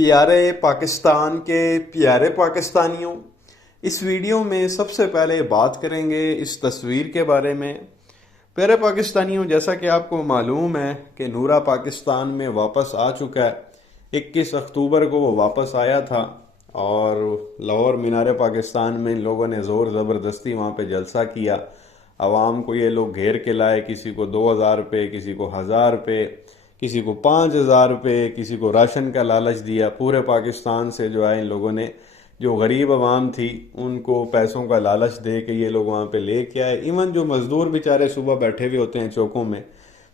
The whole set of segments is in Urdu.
پیارے پاکستان کے پیارے پاکستانیوں، اس ویڈیو میں سب سے پہلے بات کریں گے اس تصویر کے بارے میں۔ پیارے پاکستانیوں، جیسا کہ آپ کو معلوم ہے کہ نورا پاکستان میں واپس آ چکا ہے۔ 21 اکتوبر کو وہ واپس آیا تھا اور لاہور مینار پاکستان میں ان لوگوں نے زور زبردستی وہاں پہ جلسہ کیا۔ عوام کو یہ لوگ گھیر کے لائے، کسی کو 2000 روپے، کسی کو 1000 روپے، کسی کو 5000 روپے، کسی کو راشن کا لالچ دیا۔ پورے پاکستان سے جو ہے ان لوگوں نے، جو غریب عوام تھی ان کو پیسوں کا لالچ دے کے یہ لوگ وہاں پہ لے کے آئے۔ ایون جو مزدور بیچارے صبح بیٹھے ہوئے ہوتے ہیں چوکوں میں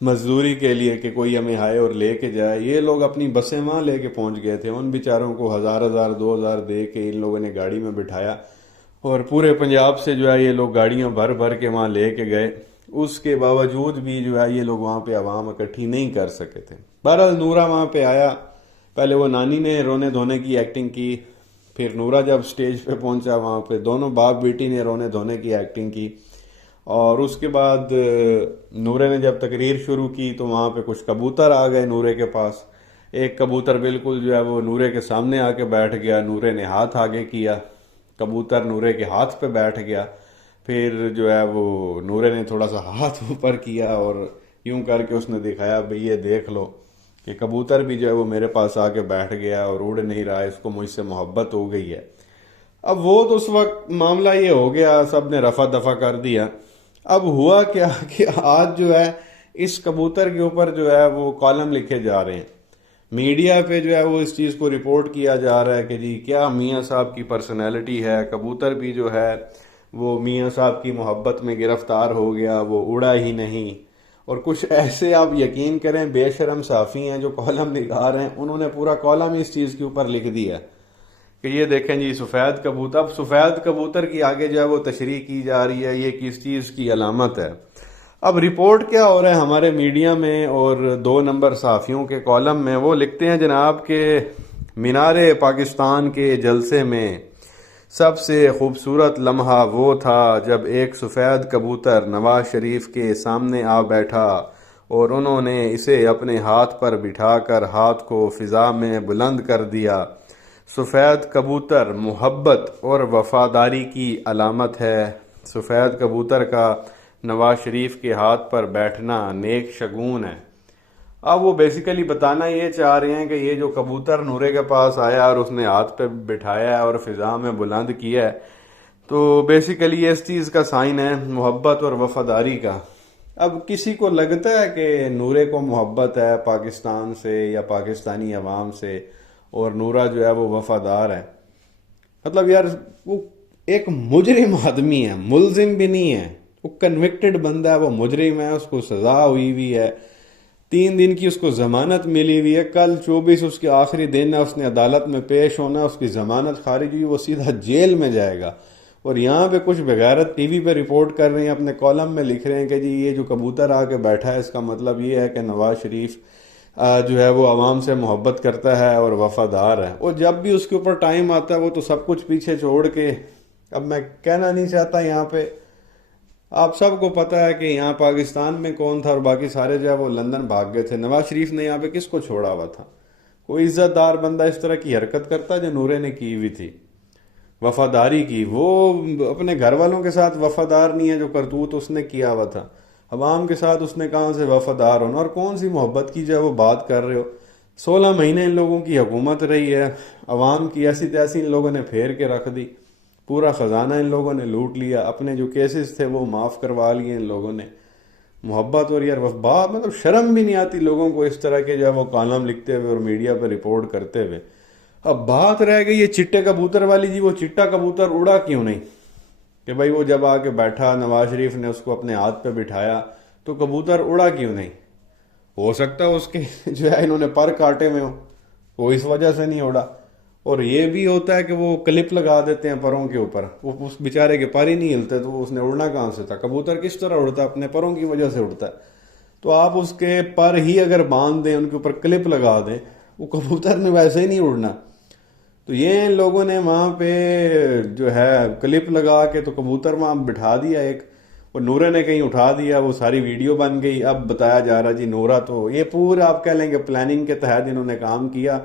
مزدوری کے لیے کہ کوئی ہمیں آئے اور لے کے جائے، یہ لوگ اپنی بسیں وہاں لے کے پہنچ گئے تھے۔ ان بیچاروں کو 1000 2000 دے کے ان لوگوں نے گاڑی میں بٹھایا اور پورے پنجاب سے جو ہے یہ لوگ گاڑیاں بھر بھر کے وہاں لے کے گئے۔ اس کے باوجود بھی جو ہے یہ لوگ وہاں پہ عوام اکٹھی نہیں کر سکے تھے۔ بہرحال نورا وہاں پہ آیا، پہلے وہ نانی نے رونے دھونے کی ایکٹنگ کی، پھر نورا جب سٹیج پہ پہنچا وہاں پہ دونوں باپ بیٹی نے رونے دھونے کی ایکٹنگ کی، اور اس کے بعد نورے نے جب تقریر شروع کی تو وہاں پہ کچھ کبوتر آ گئے نورے کے پاس۔ ایک کبوتر بالکل جو ہے وہ نورے کے سامنے آ کے بیٹھ گیا، نورے نے ہاتھ آگے کیا، کبوتر نورے کے ہاتھ پہ بیٹھ گیا۔ پھر جو ہے وہ نورے نے تھوڑا سا ہاتھ اوپر کیا اور یوں کر کے اس نے دکھایا، بھئی یہ دیکھ لو کہ کبوتر بھی جو ہے وہ میرے پاس آ کے بیٹھ گیا اور اڑ نہیں رہا، اس کو مجھ سے محبت ہو گئی ہے۔ اب وہ تو اس وقت معاملہ یہ ہو گیا، سب نے رفع دفع کر دیا۔ اب ہوا کیا کہ آج جو ہے اس کبوتر کے اوپر جو ہے وہ کالم لکھے جا رہے ہیں، میڈیا پہ جو ہے وہ اس چیز کو رپورٹ کیا جا رہا ہے کہ جی کیا میاں صاحب کی پرسنالٹی ہے، کبوتر بھی جو ہے وہ میاں صاحب کی محبت میں گرفتار ہو گیا، وہ اڑا ہی نہیں۔ اور کچھ ایسے آپ یقین کریں بے شرم صحافی ہیں جو کالم نگار ہیں، انہوں نے پورا کالم اس چیز کے اوپر لکھ دیا کہ یہ دیکھیں جی سفید کبوتر۔ اب سفید کبوتر کی آگے جو ہے وہ تشریح کی جا رہی ہے، یہ کس چیز کی علامت ہے۔ اب رپورٹ کیا ہو رہا ہے ہمارے میڈیا میں اور 2 نمبر صحافیوں کے کالم میں، وہ لکھتے ہیں جناب کہ مینار پاکستان کے جلسے میں سب سے خوبصورت لمحہ وہ تھا جب ایک سفید کبوتر نواز شریف کے سامنے آ بیٹھا اور انہوں نے اسے اپنے ہاتھ پر بٹھا کر ہاتھ کو فضا میں بلند کر دیا۔ سفید کبوتر محبت اور وفاداری کی علامت ہے۔ سفید کبوتر کا نواز شریف کے ہاتھ پر بیٹھنا نیک شگون ہے۔ اب وہ بیسیکلی بتانا یہ چاہ رہے ہیں کہ یہ جو کبوتر نورے کے پاس آیا اور اس نے ہاتھ پہ بٹھایا ہے اور فضا میں بلند کیا ہے، تو بیسیکلی اس چیز کا سائن ہے محبت اور وفاداری کا۔ اب کسی کو لگتا ہے کہ نورے کو محبت ہے پاکستان سے یا پاکستانی عوام سے اور نورا جو ہے وہ وفادار ہے؟ مطلب یار وہ ایک مجرم آدمی ہے، ملزم بھی نہیں ہے، وہ کنوکٹڈ بندہ ہے، وہ مجرم ہے، اس کو سزا ہوئی ہے، 3 دن کی اس کو ضمانت ملی ہوئی ہے، کل 24 اس کے آخری دن ہے، اس نے عدالت میں پیش ہونا، اس کی ضمانت خارج ہوئی، وہ سیدھا جیل میں جائے گا۔ اور یہاں پہ کچھ بغیرت ٹی وی پہ رپورٹ کر رہے ہیں، اپنے کالم میں لکھ رہے ہیں کہ جی یہ جو کبوتر آ کے بیٹھا ہے اس کا مطلب یہ ہے کہ نواز شریف جو ہے وہ عوام سے محبت کرتا ہے اور وفادار ہے۔ اور جب بھی اس کے اوپر ٹائم آتا ہے وہ تو سب کچھ پیچھے چھوڑ کے، اب میں کہنا نہیں چاہتا یہاں پہ، آپ سب کو پتہ ہے کہ یہاں پاکستان میں کون تھا اور باقی سارے جو ہے وہ لندن بھاگ گئے تھے۔ نواز شریف نے یہاں پہ کس کو چھوڑا ہوا تھا؟ کوئی عزت دار بندہ اس طرح کی حرکت کرتا جو نورے نے کی ہوئی تھی وفاداری کی؟ وہ اپنے گھر والوں کے ساتھ وفادار نہیں ہے، جو کرتوت اس نے کیا ہوا تھا عوام کے ساتھ اس نے کہاں سے وفادار ہونا؟ اور کون سی محبت کی جو ہے وہ بات کر رہے ہو؟ 16 مہینے ان لوگوں کی حکومت رہی ہے، عوام کی ایسی تیسی ان لوگوں نے پھیر کے رکھ دی، پورا خزانہ ان لوگوں نے لوٹ لیا، اپنے جو کیسز تھے وہ معاف کروا لیے ان لوگوں نے۔ محبت اور یار بات مطلب شرم بھی نہیں آتی لوگوں کو اس طرح کے جو ہے وہ کالم لکھتے ہوئے اور میڈیا پہ رپورٹ کرتے ہوئے۔ اب بات رہ گئی یہ چٹے کبوتر والی، جی وہ چٹا کبوتر اڑا کیوں نہیں؟ کہ بھائی وہ جب آ کے بیٹھا نواز شریف نے اس کو اپنے ہاتھ پہ بٹھایا تو کبوتر اڑا کیوں نہیں؟ ہو سکتا ہے اس کے جو ہے انہوں نے پر کاٹے میں ہو، وہ اس وجہ سے نہیں اڑا۔ اور یہ بھی ہوتا ہے کہ وہ کلپ لگا دیتے ہیں پروں کے اوپر، وہ اس بیچارے کے پر ہی نہیں ہلتے تو اس نے اڑنا کہاں سے تھا؟ کبوتر کس طرح اڑتا ہے؟ اپنے پروں کی وجہ سے اڑتا ہے۔ تو آپ اس کے پر ہی اگر باندھ دیں، ان کے اوپر کلپ لگا دیں، وہ کبوتر نے ویسے ہی نہیں اڑنا۔ تو یہ ان لوگوں نے وہاں پہ جو ہے کلپ لگا کے تو کبوتر وہاں بٹھا دیا ایک، اور نورے نے کہیں اٹھا دیا، وہ ساری ویڈیو بن گئی۔ اب بتایا جا رہا جی نورا تو یہ پورا آپ کہہ لیں گے پلاننگ کے تحت انہوں نے کام کیا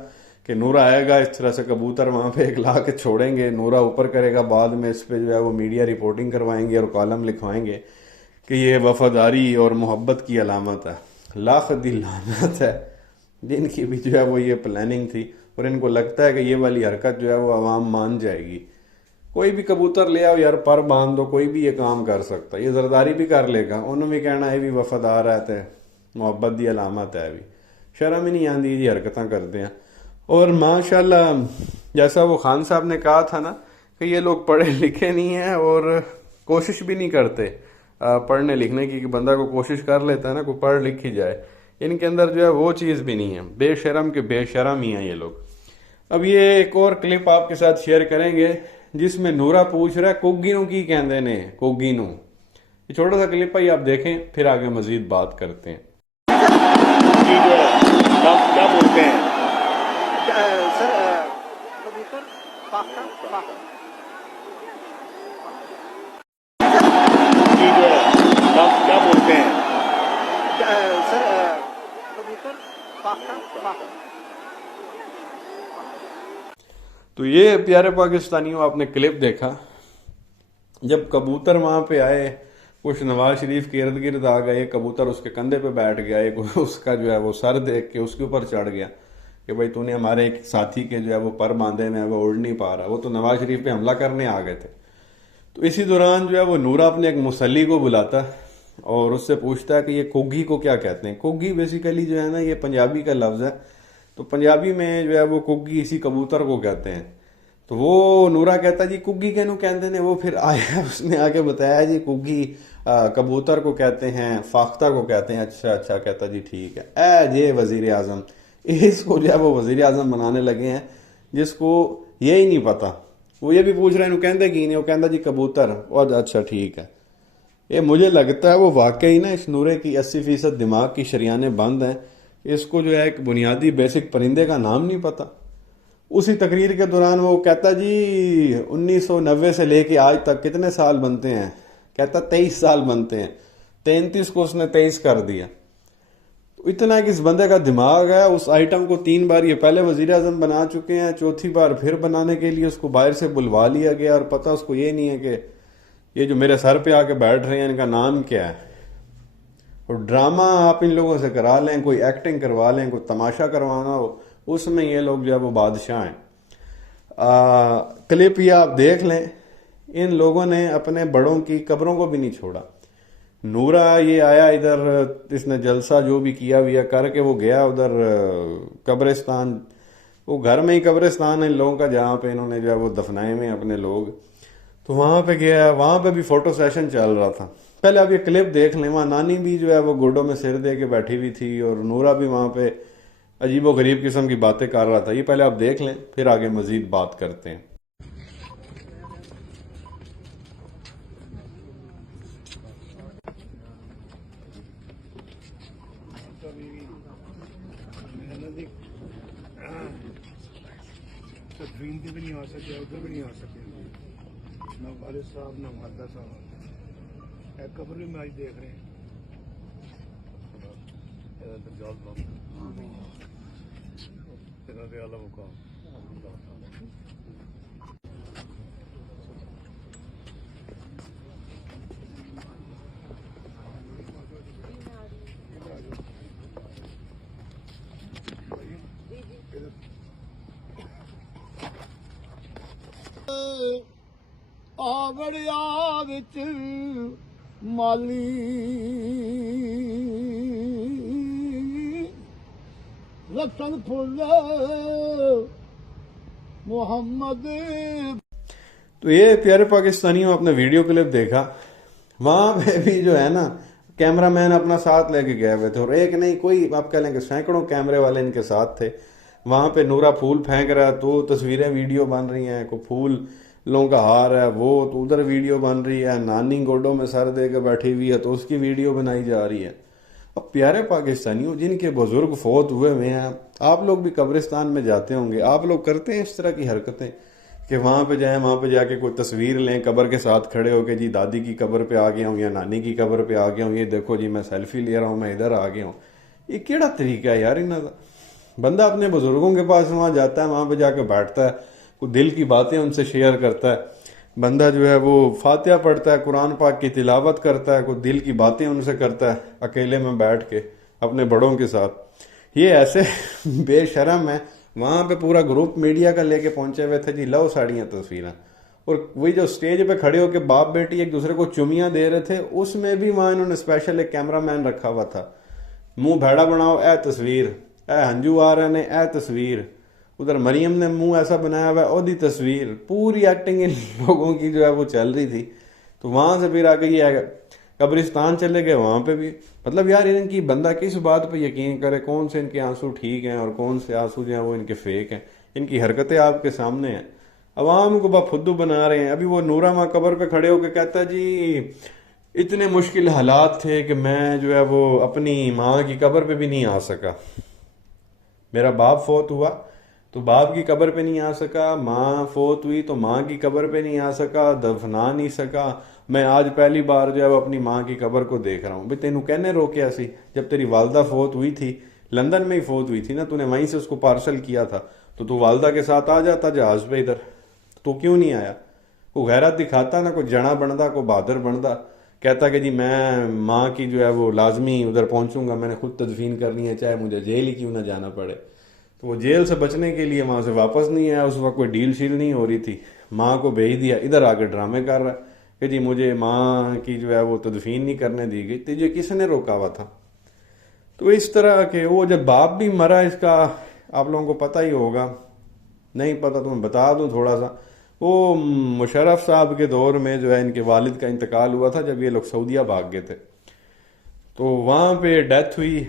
کہ نورا آئے گا اس طرح سے کبوتر وہاں پہ ایک لا کے چھوڑیں گے، نورا اوپر کرے گا، بعد میں اس پہ جو ہے وہ میڈیا رپورٹنگ کروائیں گے اور کالم لکھوائیں گے کہ یہ وفاداری اور محبت کی علامت ہے۔ لاکھ دی لعنت ہے جن کی بھی جو ہے وہ یہ پلاننگ تھی، اور ان کو لگتا ہے کہ یہ والی حرکت جو ہے وہ عوام مان جائے گی۔ کوئی بھی کبوتر لے آؤ یار، پر باندھ دو، کوئی بھی یہ کام کر سکتا ہے، یہ زرداری بھی کر لے گا، انہوں بھی کہنا ہے بھی وفادار ہے تے محبت دی علامت ہے، بھی شرم ہی نہیں آندی یہ حرکتیں کرتے ہیں۔ اور ماشاءاللہ جیسا وہ خان صاحب نے کہا تھا نا کہ یہ لوگ پڑھے لکھے نہیں ہیں اور کوشش بھی نہیں کرتے پڑھنے لکھنے کی، کہ بندہ کو کوشش کر لیتا ہے نا کوئی پڑھ لکھ ہی جائے، ان کے اندر جو ہے وہ چیز بھی نہیں ہے، بے شرم کے بے شرم ہی ہیں یہ لوگ۔ اب یہ ایک اور کلپ آپ کے ساتھ شیئر کریں گے جس میں نورا پوچھ رہا ہے کوگی نو کی کہندے نے، کوگی نو۔ یہ چھوٹا سا کلپ ہے، آپ دیکھیں پھر آگے مزید بات کرتے ہیں۔ کیا بولتے ہیں سر؟ کبوتر پاختہ کیا بولتے ہیں سر؟ کبوتر پاختہ۔ تو یہ پیارے پاکستانیوں آپ نے کلپ دیکھا، جب کبوتر وہاں پہ آئے، کچھ نواز شریف کے ارد گرد آ گئے، کبوتر اس کے کندھے پہ بیٹھ گیا، ایک اس کا جو ہے وہ سر دیکھ کے اس کے اوپر چڑھ گیا کہ بھائی تو نے ہمارے ایک ساتھی کے جو ہے وہ پر باندھے میں وہ اڑ نہیں پا رہا، وہ تو نواز شریف پہ حملہ کرنے آ گئے تھے۔ تو اسی دوران جو ہے وہ نورا اپنے ایک مسلی کو بلاتا اور اس سے پوچھتا ہے کہ یہ کوگی کو کیا کہتے ہیں۔ کوگی بیسیکلی جو ہے نا یہ پنجابی کا لفظ ہے، تو پنجابی میں جو ہے وہ کوگی اسی کبوتر کو کہتے ہیں۔ تو وہ نورا کہتا جی کوگی کینو کہتے ہیں، وہ پھر آیا اس نے آ کے بتایا جی کوگی کبوتر کو کہتے ہیں، فاختہ کو کہتے ہیں۔ اچھا اچھا، کہتا جی ٹھیک ہے۔ اے جے وزیر اعظم، اس کو جو ہے وہ وزیر اعظم بنانے لگے ہیں جس کو یہی نہیں پتا، وہ یہ بھی پوچھ رہے ہیں کہندے کی نہیں، وہ کہندا جی کبوتر، اور اچھا ٹھیک ہے۔ یہ مجھے لگتا ہے وہ واقعی نا اس نورے کی 80% دماغ کی شریانیں بند ہیں، اس کو جو ہے ایک بنیادی بیسک پرندے کا نام نہیں پتا۔ اسی تقریر کے دوران وہ کہتا جی 1990 سے لے کے آج تک کتنے سال بنتے ہیں، کہتا 23 سال بنتے ہیں، 33 کو اس نے 23 کر دیا۔ تو اتنا کہ اس بندے کا دماغ ہے، اس آئٹم کو 3 بار یہ پہلے وزیر اعظم بنا چکے ہیں، چوتھی بار پھر بنانے کے لیے اس کو باہر سے بلوا لیا گیا، اور پتہ اس کو یہ نہیں ہے کہ یہ جو میرے سر پہ آ کے بیٹھ رہے ہیں ان کا نام کیا ہے۔ اور ڈرامہ آپ ان لوگوں سے کرا لیں، کوئی ایکٹنگ کروا لیں، کوئی تماشا کروانا ہو، اس میں یہ لوگ جو ہے وہ بادشاہ ہیں۔ کلپ یہ آپ دیکھ لیں، ان لوگوں نے اپنے بڑوں کی قبروں کو بھی نہیں چھوڑا۔ نورا یہ آیا ادھر، اس نے جلسہ جو بھی کیا کر کے وہ گیا ادھر قبرستان، وہ گھر میں ہی قبرستان ہے ان لوگوں کا جہاں پہ انہوں نے جو ہے وہ دفنائے ہوئے اپنے لوگ، تو وہاں پہ گیا، وہاں پہ بھی فوٹو سیشن چل رہا تھا۔ پہلے آپ یہ کلپ دیکھ لیں، وہاں نانی بھی جو ہے وہ گوڈوں میں سر دے کے بیٹھی ہوئی تھی، اور نورا بھی وہاں پہ عجیب و غریب قسم کی باتیں کر رہا تھا۔ یہ پہلے آپ دیکھ لیں پھر آگے مزید بات کرتے ہیں۔ ڈریم بھی نہیں آ سکے، ادھر بھی نہیں آ سکے، نہ والد صاحب نہ والدہ صاحب، ایک قبر بھی میں دیکھ رہے ہیں۔ اعلیٰ مقام آوڑیا وچ مالی رسن پھل محمد۔ تو یہ پیارے پاکستانیوں آپ نے ویڈیو کلپ دیکھا، وہاں پہ بھی جو ہے نا کیمرہ مین اپنا ساتھ لے کے گئے ہوئے تھے، اور ایک نہیں کوئی آپ کہہ لیں کہ سینکڑوں کیمرے والے ان کے ساتھ تھے۔ وہاں پہ نورا پھول پھینک رہا ہے تو تصویریں ویڈیو بن رہی ہیں، کوئی پھول لوگوں کا ہار ہے وہ تو ادھر ویڈیو بن رہی ہے، نانی گوڈوں میں سر دے کے بیٹھی ہوئی ہے تو اس کی ویڈیو بنائی جا رہی ہے۔ اب پیارے پاکستانیوں جن کے بزرگ فوت ہوئے ہیں، آپ لوگ بھی قبرستان میں جاتے ہوں گے، آپ لوگ کرتے ہیں اس طرح کی حرکتیں کہ وہاں پہ جائیں، وہاں پہ جا کے کوئی تصویر لیں قبر کے ساتھ کھڑے ہو کے، جی دادی کی قبر پہ آ گیا ہوں یا نانی کی قبر پہ آ گیا ہوں، یہ دیکھو جی میں سیلفی لے رہا ہوں، میں ادھر آ گیا ہوں۔ یہ کیڑا طریقہ ہے یار انہاں دا؟ بندہ اپنے بزرگوں کے پاس وہاں جاتا ہے, وہاں پہ جا کے بیٹھتا ہے, کوئی دل کی باتیں ان سے شیئر کرتا ہے, بندہ جو ہے وہ فاتحہ پڑھتا ہے, قرآن پاک کی تلاوت کرتا ہے, کوئی دل کی باتیں ان سے کرتا ہے اکیلے میں بیٹھ کے اپنے بڑوں کے ساتھ. یہ ایسے بے شرم ہے. وہاں پہ پورا گروپ میڈیا کا لے کے پہنچے ہوئے تھے جی, لو ساڑیاں تصویریں, اور وہی جو سٹیج پہ کھڑے ہو کے باپ بیٹی ایک دوسرے کو چمیاں دے رہے تھے, اس میں بھی وہاں انہوں نے اسپیشل ایک کیمرہ مین رکھا ہوا تھا. منہ بھیڑا بناؤ, اے تصویر, اے ہنجو آ رہے نے, اے تصویر, ادھر مریم نے منہ ایسا بنایا ہوا ہے, او دی تصویر. پوری ایکٹنگ ان لوگوں کی جو ہے وہ چل رہی تھی. تو وہاں سے پھر آگے یہ قبرستان چلے گئے, وہاں پہ بھی مطلب یار ان کی بندہ کس بات پہ یقین کرے, کون سے ان کے آنسو ٹھیک ہیں اور کون سے آنسو جو ہیں وہ ان کے فیک ہیں. ان کی حرکتیں آپ کے سامنے ہیں, عوام کو فدو بنا رہے ہیں. ابھی وہ نورا ماں قبر پہ کھڑے ہو کے کہتا ہے جی اتنے مشکل حالات تھے کہ میں جو ہے وہ اپنی ماں کی قبر پہ بھی نہیں آ سکا. میرا باپ فوت ہوا تو باپ کی قبر پہ نہیں آ سکا, ماں فوت ہوئی تو ماں کی قبر پہ نہیں آ سکا, دفنا نہیں سکا. میں آج پہلی بار جو ہے وہ اپنی ماں کی قبر کو دیکھ رہا ہوں. بھائی تینوں کہنے روکیا سی, جب تیری والدہ فوت ہوئی تھی لندن میں ہی فوت ہوئی تھی نا, تو نے وہیں سے اس کو پارسل کیا تھا, تو والدہ کے ساتھ آ جاتا جہاز پہ ادھر. تو کیوں نہیں آیا؟ وہ غیرت دکھاتا نا, کوئی جنا بنتا, کوئی بہادر بنتا, کہتا کہ جی میں ماں کی جو ہے وہ لازمی ادھر پہنچوں گا, میں نے خود تدفین کرنی ہے, چاہے مجھے جیل ہی کیوں نہ جانا پڑے. تو وہ جیل سے بچنے کے لیے وہاں سے واپس نہیں آیا. اس وقت کوئی ڈیل شیل نہیں ہو رہی تھی, ماں کو بھیج دیا, ادھر آ کے ڈرامے کر رہا ہے کہ جی مجھے ماں کی جو ہے وہ تدفین نہیں کرنے دی گئی. تجھے کس نے روکا ہوا تھا؟ تو اس طرح کہ وہ جب باپ بھی مرا, اس کا آپ لوگوں کو پتہ ہی ہوگا, نہیں پتہ تو میں بتا دوں تھوڑا سا. وہ مشرف صاحب کے دور میں جو ہے ان کے والد کا انتقال ہوا تھا جب یہ لوگ سعودیہ بھاگ گئے تھے. تو وہاں پہ ڈیتھ ہوئی.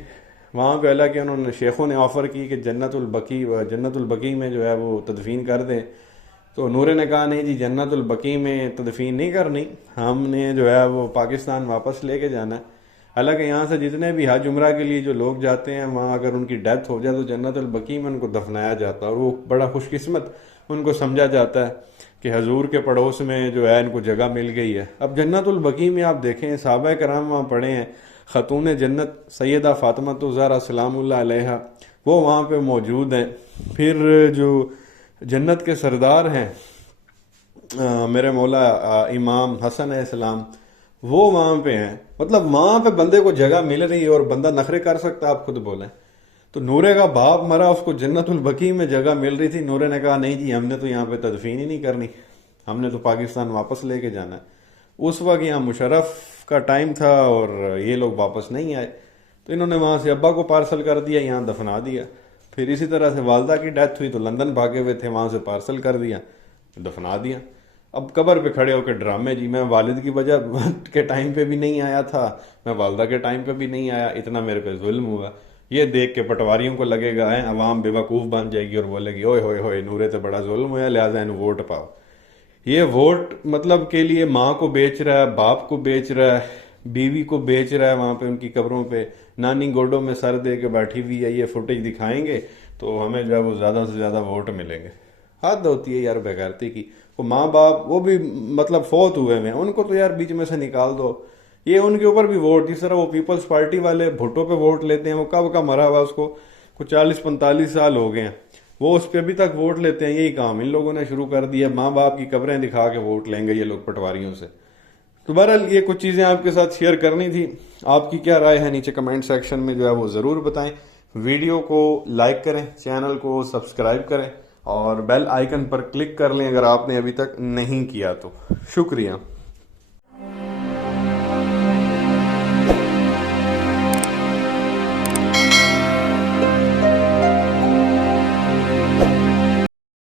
وہاں پہ اللہ کے انہوں نے شیخوں نے آفر کی کہ جنت البقیع میں جو ہے وہ تدفین کر دیں. تو نورے نے کہا نہیں جی جنت البقیع میں تدفین نہیں کرنی, ہم نے جو ہے وہ پاکستان واپس لے کے جانا ہے. حالانکہ یہاں سے جتنے بھی حج عمرہ کے لیے جو لوگ جاتے ہیں وہاں اگر ان کی ڈیتھ ہو جائے تو جنت البقیع میں ان کو دفنایا جاتا ہے, اور وہ بڑا خوش قسمت ان کو سمجھا جاتا ہے کہ حضور کے پڑوس میں جو ہے ان کو جگہ مل گئی ہے. اب جنت البقیع میں آپ دیکھیں صحابہ کرام وہاں پڑھے ہیں, خاتون جنت سیدہ فاطمہ الزہرا سلام اللہ علیہا وہ وہاں پہ موجود ہیں. پھر جو جنت کے سردار ہیں میرے مولا امام حسن علیہ السلام, وہ وہاں پہ ہیں. مطلب وہاں پہ بندے کو جگہ مل رہی ہے اور بندہ نخرے کر سکتا, آپ خود بولیں. تو نورے کا باپ مرا, اس کو جنت البقیع میں جگہ مل رہی تھی. نورے نے کہا نہیں جی ہم نے تو یہاں پہ تدفین ہی نہیں کرنی, ہم نے تو پاکستان واپس لے کے جانا ہے. اس وقت یہاں مشرف کا ٹائم تھا اور یہ لوگ واپس نہیں آئے, تو انہوں نے وہاں سے ابا کو پارسل کر دیا, یہاں دفنا دیا. پھر اسی طرح سے والدہ کی ڈیتھ ہوئی تو لندن بھاگے ہوئے تھے, وہاں سے پارسل کر دیا, دفنا دیا. اب قبر پہ کھڑے ہو کے ڈرامے, جی میں والد کی وجہ کے ٹائم پہ بھی نہیں آیا تھا, میں والدہ کے ٹائم پہ بھی نہیں آیا, اتنا میرے پہ ظلم ہوا. یہ دیکھ کے پٹواریوں کو لگے گا عوام بے وقوف بن جائے گی اور بولے گی اوئے ہوئے ہوئے نورے تو بڑا ظلم ہوا, لہٰذا انہوں ووٹ پاؤ. یہ ووٹ مطلب کے لیے ماں کو بیچ رہا ہے, باپ کو بیچ رہا ہے, بیوی کو بیچ رہا ہے. وہاں پہ ان کی قبروں پہ نانی گوڈوں میں سر دے کے بیٹھی ہوئی ہے, یہ فوٹیج دکھائیں گے تو ہمیں جو ہے وہ زیادہ سے زیادہ ووٹ ملیں گے. حد ہوتی ہے یار بےغیرتی کی. وہ ماں باپ وہ بھی مطلب فوت ہوئے ہیں, ان کو تو یار بیچ میں سے نکال دو. یہ ان کے اوپر بھی ووٹ, جس طرح وہ پیپلز پارٹی والے بھٹو پہ ووٹ لیتے ہیں, وہ کب کا مرا ہوا, اس کو کچھ 40-45 سال ہو گئے ہیں, وہ اس پہ ابھی تک ووٹ لیتے ہیں. یہی کام ان لوگوں نے شروع کر دیا, ماں باپ کی قبریں دکھا کے ووٹ لیں گے یہ لوگ پٹواریوں سے. تو بہرحال یہ کچھ چیزیں آپ کے ساتھ شیئر کرنی تھی. آپ کی کیا رائے ہے نیچے کمنٹ سیکشن میں جو ہے وہ ضرور بتائیں. ویڈیو کو لائک کریں, چینل کو سبسکرائب کریں اور بیل آئیکن پر کلک کر لیں اگر آپ نے ابھی تک نہیں کیا تو. شکریہ.